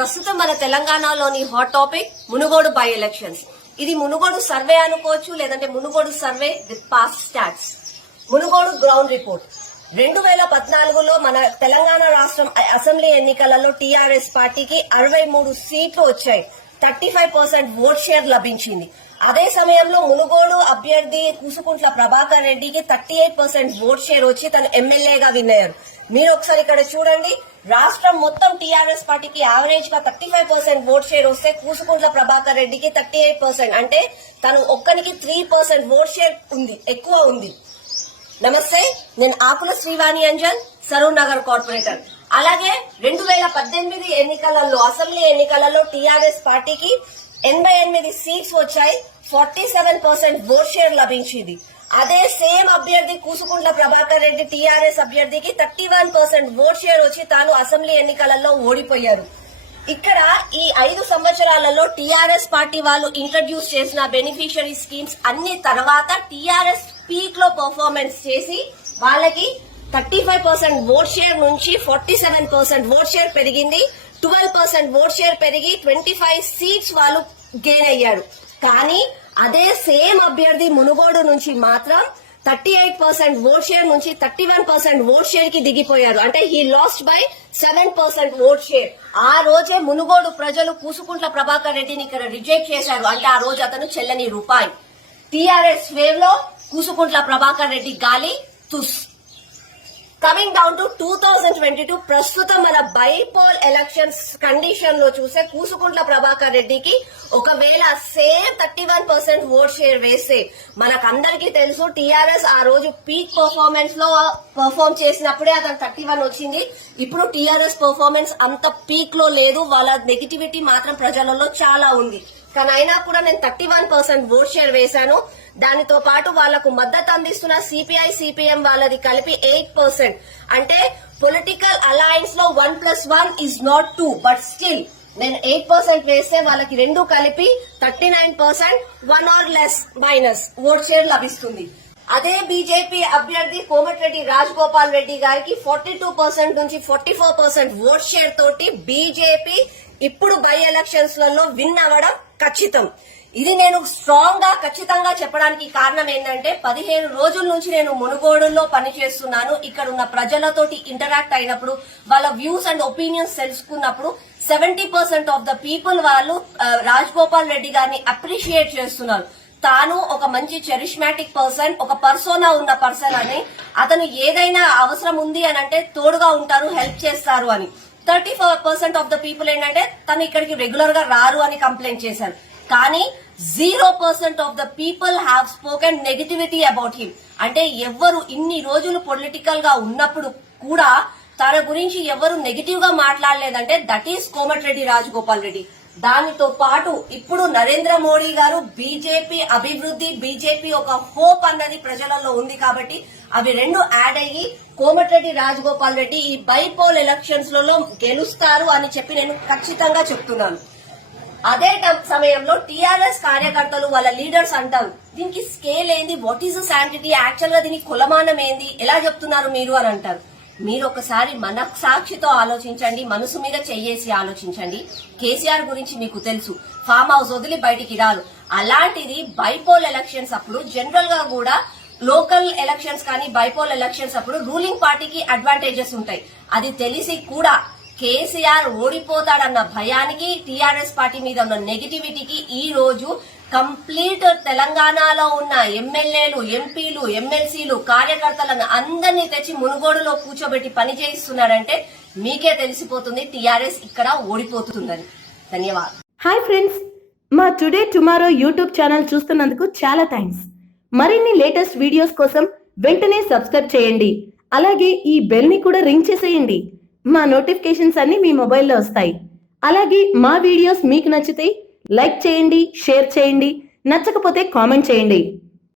ప్రస్తుతం మన తెలంగాణలోని hot topic Munugode by elections. ఇది మునుగోడు సర్వే అనుకోవచ్చు, లేదంటే Munugode survey with past stats. Munugode ground report. 2014లో మన తెలంగాణ రాష్ట్రం అసెంబ్లీ ఎన్నికలలో టీఆర్ఎస్ పార్టీకి 63 సీట్లు వచ్చాయి. 35% ఓట్ షేర్ లభించింది. అదే సమయంలో మునుగోడు అభ్యర్థి కూసుకుంట్ల ప్రభాకర్ రెడ్డికి 38% ఓట్ షేర్ వచ్చి తను ఎమ్మెల్యేగా విన్ అయ్యారు. మీరు ఒకసారి ఇక్కడ చూడండి, రాష్ట్రం మొత్తం టీఆర్ఎస్ పార్టీకి యావరేజ్ గా 35% ఓట్ షేర్ వస్తే కూసుకుంట్ల ప్రభాకర్ రెడ్డికి 38%, అంటే తను ఒక్కరికి 3% ఓట్ షేర్ ఉంది, ఎక్కువ ఉంది. నమస్తే, నేను ఆకుల శ్రీవాణి అంజన్, సరూర్ నగర్ కార్పొరేటర్. అలాగే 2018 ఎన్నికలలో అసెంబ్లీ ఎన్నికలలో టీఆర్ఎస్ పార్టీకి 88 సీట్స్ వచ్చాయి. 47% ఓట్ షేర్ లభించింది. అదే సేమ్ అభ్యర్థి కూసుకుంట్ల ప్రభాకర్ రెడ్డి టీఆర్ఎస్ అభ్యర్థికి 31% ఓట్ షేర్ వచ్చి తాను అసెంబ్లీ ఎన్నికలలో ఓడిపోయారు. ఇక్కడ ఈ 5 సంవత్సరాలలో టీఆర్ఎస్ పార్టీ వాళ్ళు ఇంట్రడ్యూస్ చేసిన బెనిఫిషియరీ స్కీమ్స్ అన్ని తర్వాత టీఆర్ఎస్ పీక్ లో పర్ఫార్మెన్స్ చేసి వాళ్ళకి 35% ఓట్ షేర్ నుంచి 47% ఓట్ షేర్ పెరిగింది. 12% ఓట్ షేర్ పెరిగి 25 సీట్స్ వాళ్ళు గెయిన్ అయ్యారు. కానీ అదే సేమ్ అభ్యర్థి మునుగోడు నుంచి మాత్రం 38% ఓట్ షేర్ నుంచి 31% ఓట్ షేర్ కి దిగిపోయారు. అంటే he lost by 7% vote share. ఆ రోజే మునుగోడు ప్రజలు కూసుకుంట్ల ప్రభాకర్ రెడ్డిని ఇక్కడ రిజెక్ట్ చేశారు. అంటే ఆ రోజు అతను చెల్లని రూపాయి. టీఆర్ఎస్ వేవ్ లో కూసుకుంట్ల ప్రభాకర్ రెడ్డి గాలి తుస్. కమింగ్ డౌన్ టు 2022, ప్రస్తుతం మన బైపోల్ ఎలక్షన్స్ కండిషన్ లో చూస్తే కూసుకుంట్ల ప్రభాకర్ రెడ్డికి ఒకవేళ సేమ్ 31% ఓట్ షేర్ వేస్తే మనకందరికీ తెలుసు టీఆర్ఎస్ ఆ రోజు పీక్ పర్ఫార్మెన్స్ లో పర్ఫార్మ్ చేసినప్పుడే అతను 31 వచ్చింది. ఇప్పుడు టీఆర్ఎస్ పర్ఫార్మెన్స్ అంత పీక్ లో లేదు, వాళ్ళ నెగిటివిటీ మాత్రం ప్రజలలో చాలా ఉంది. కానీ అయినా కూడా నేను 31% ఓట్ షేర్ వేశాను. దానితో పాటు వాళ్లకు మద్దతు అందిస్తున్న సిపిఐ సిపిఎం వాళ్ళది కలిపి 8%. అంటే పొలిటికల్ అలయన్స్ లో 1+1 ఈజ్ నాట్ 2, బట్ స్టిల్ నేను 8% వేస్తే వాళ్ళకి రెండు కలిపి 39%, 1 or less minus vote share లభిస్తుంది. అదే బీజేపీ అభ్యర్థి కోమటిరెడ్డి రాజగోపాల్ రెడ్డి గారికి 42% నుంచి 44% ఓట్ షేర్ తోటి బీజేపీ ఇప్పుడు బై ఎలక్షన్స్ లలో విన్ అవ్వడం ఖచ్చితం. ఇది నేను స్ట్రాంగ్ గా ఖచ్చితంగా చెప్పడానికి కారణం ఏంటంటే 15 రోజుల నుంచి నేను మునుగోడులో పనిచేస్తున్నాను. ఇక్కడ ఉన్న ప్రజలతోటి ఇంటరాక్ట్ అయినప్పుడు వాళ్ళ వ్యూస్ అండ్ ఒపీనియన్స్ తెలుసుకున్నప్పుడు 70% ఆఫ్ ద పీపుల్ వాళ్ళు రాజగోపాల్ రెడ్డి గారిని అప్రిషియేట్ చేస్తున్నారు. తాను ఒక మంచి చెరిష్మాటిక్ పర్సన్, ఒక పర్సోనా ఉన్న పర్సన్ అని, అతను ఏదైనా అవసరం ఉంది అని అంటే తోడుగా ఉంటారు, హెల్ప్ చేస్తారు అని. 34% ఆఫ్ ద పీపుల్ ఏంటంటే తను ఇక్కడికి రెగ్యులర్ గా రారు అని కంప్లైంట్ చేశారు. కానీ 0% of the people have spoken negativity about him. అంటే ఎవరు ఇన్ని రోజులు పొలిటికల్ గా ఉన్నప్పుడు కూడా తన గురించి ఎవరు నెగటివ్ గా మాట్లాడలేదంటే దట్ ఈస్ కోమటిరెడ్డి రాజగోపాల్ రెడ్డి. దానితో పాటు ఇప్పుడు నరేంద్ర మోడీ గారు బీజేపీ అభివృద్ధి, బీజేపీ ఒక హోప్ అన్నది ప్రజలలో ఉంది కాబట్టి అవి రెండు యాడ్ అయ్యి కోమటిరెడ్డి రాజగోపాల్ రెడ్డి ఈ బైపోల్ ఎలక్షన్స్ లలో గెలుస్తారు అని చెప్పి నేను ఖచ్చితంగా చెప్తున్నాను. అదే సమయంలో టీఆర్ఎస్ కార్యకర్తలు వాళ్ళ లీడర్స్ అంటారు, దీనికి స్కేల్ ఏంది, what is the sanctity, actual గా దీనికి కులమానం ఏంది, ఎలా చెప్తున్నారు మీరు అని అంటారు. మీరు ఒకసారి మనస్సాక్షితో ఆలోచించండి, మనసు మీద చెయ్యేసి ఆలోచించండి. కేసీఆర్ గురించి మీకు తెలుసు, ఫామ్ హౌస్ వదిలి బయటికి రారు. అలాంటిది బైపోల్ ఎలక్షన్స్ అప్పుడు జనరల్ గా కూడా లోకల్ ఎలక్షన్స్ కానీ బైపోల్ ఎలక్షన్స్ అప్పుడు రూలింగ్ పార్టీకి అడ్వాంటేజెస్ ఉంటాయి. అది తెలిసి కూడా కేసీఆర్ ఓడిపోతాడన్న భయానికి, టీఆర్ఎస్ పార్టీ మీద ఉన్న నెగిటివిటీకి ఈ రోజు కంప్లీట్ తెలంగాణలో ఉన్న ఎమ్మెల్యేలు, ఎంపీలు, ఎమ్మెల్సీలు, కార్యకర్తలను అందరినీ తెచ్చి మునుగోడులో కూర్చోబెట్టి పని చేయిస్తున్నారంటే మీకే తెలిసిపోతుంది టీఆర్ఎస్ ఇక్కడ ఓడిపోతుందని. ధన్యవాదాలు. హాయ్ ఫ్రెండ్స్, మా టుడే టుమారో యూట్యూబ్ ఛానల్ చూస్తున్నందుకు చాలా థ్యాంక్స్. మరిన్ని లేటెస్ట్ వీడియోస్ కోసం వెంటనే సబ్స్క్రైబ్ చేయండి. అలాగే ఈ బెల్ ని కూడా రింగ్ చేసేయండి. మా నోటిఫికేషన్స్ అన్ని మీ మొబైల్లో వస్తాయి. అలాగే మా వీడియోస్ మీకు నచ్చితే లైక్ చేయండి, షేర్ చేయండి, నచ్చకపోతే కామెంట్ చేయండి.